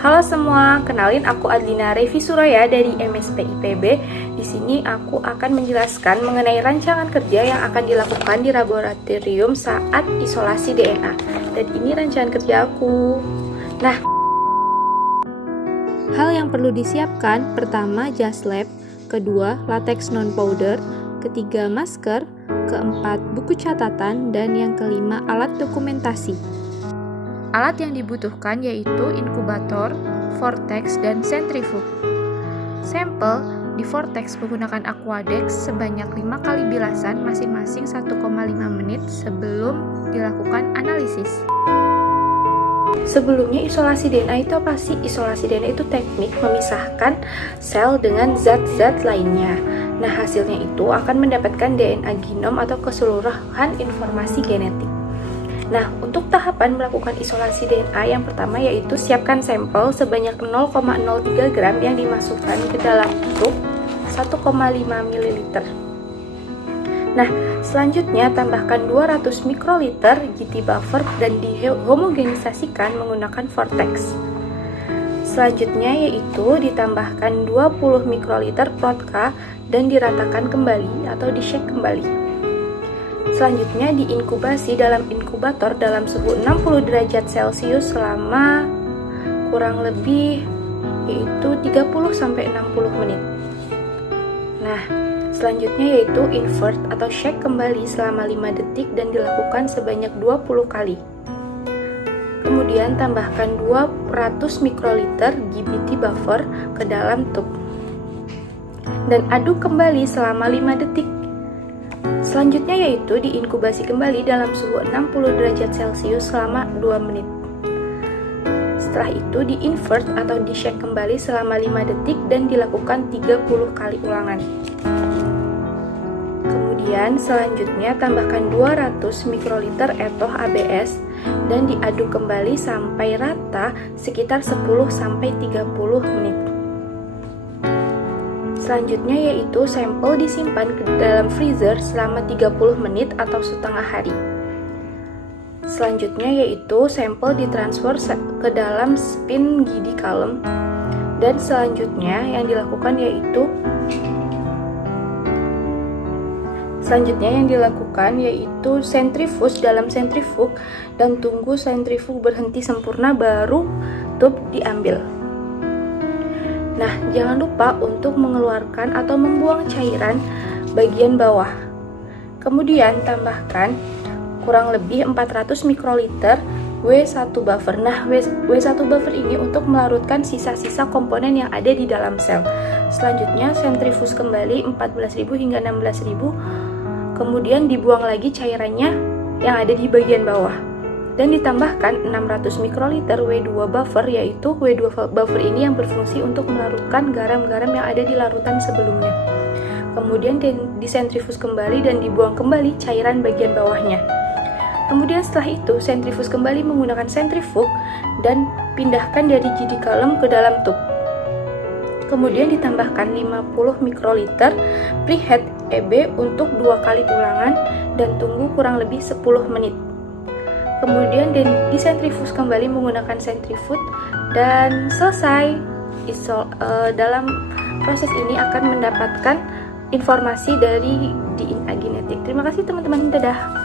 Halo semua, kenalin aku Adlina Revi Suraya dari MSP IPB. Di sini aku akan menjelaskan mengenai rancangan kerja yang akan dilakukan di laboratorium saat isolasi DNA. Dan ini rancangan kerja aku. Nah, hal yang perlu disiapkan, pertama jas lab, kedua latex non-powder, ketiga masker, keempat buku catatan, dan yang kelima alat dokumentasi. Alat yang dibutuhkan yaitu inkubator, vortex, dan sentrifug. Sampel di vortex menggunakan aquadex sebanyak 5 kali bilasan masing-masing 1,5 menit sebelum dilakukan analisis. Sebelumnya isolasi DNA itu apa sih? Isolasi DNA itu teknik memisahkan sel dengan zat-zat lainnya. Nah, hasilnya itu akan mendapatkan DNA genom atau keseluruhan informasi genetik. Nah, untuk tahapan melakukan isolasi DNA yang pertama yaitu siapkan sampel sebanyak 0,03 gram yang dimasukkan ke dalam truk 1,5 ml. Nah, selanjutnya tambahkan 200 mikroliter GT buffer dan dihomogenisasikan menggunakan vortex. Selanjutnya yaitu ditambahkan 20 mikroliter Protka dan diratakan kembali atau di-shake kembali. Selanjutnya diinkubasi dalam inkubator dalam suhu 60 derajat Celcius selama kurang lebih yaitu 30-60 menit. Nah, selanjutnya yaitu invert atau shake kembali selama 5 detik dan dilakukan sebanyak 20 kali. Kemudian tambahkan 200 mikroliter GBT buffer ke dalam tub dan aduk kembali selama 5 detik. Selanjutnya yaitu diinkubasi kembali dalam suhu 60 derajat Celcius selama 2 menit. Setelah itu di-invert atau di-shake kembali selama 5 detik dan dilakukan 30 kali ulangan. Kemudian selanjutnya tambahkan 200 mikroliter etoh ABS dan diaduk kembali sampai rata sekitar 10-30 menit. Selanjutnya yaitu sampel disimpan ke dalam freezer selama 30 menit atau setengah hari. Selanjutnya yaitu sampel ditransfer ke dalam spin GD column dan selanjutnya yang dilakukan yaitu sentrifuge dalam sentrifug dan tunggu sentrifug berhenti sempurna baru tub diambil. Nah, jangan lupa untuk mengeluarkan atau membuang cairan bagian bawah. Kemudian tambahkan kurang lebih 400 mikroliter W1 buffer. Nah, W1 buffer ini untuk melarutkan sisa-sisa komponen yang ada di dalam sel. Selanjutnya sentrifus kembali 14.000 hingga 16.000. Kemudian dibuang lagi cairannya yang ada di bagian bawah. Dan ditambahkan 600 mikroliter W2 buffer, yaitu W2 buffer ini yang berfungsi untuk melarutkan garam-garam yang ada di larutan sebelumnya. Kemudian disentrifus kembali dan dibuang kembali cairan bagian bawahnya. Kemudian setelah itu sentrifus kembali menggunakan sentrifug dan pindahkan dari GD column ke dalam tub. Kemudian ditambahkan 50 mikroliter preheat EB untuk 2 kali ulangan dan tunggu kurang lebih 10 menit. Kemudian disentrifus kembali menggunakan sentrifug dan selesai. Dalam proses ini akan mendapatkan informasi dari DNA genetik. Terima kasih teman-teman, dadah.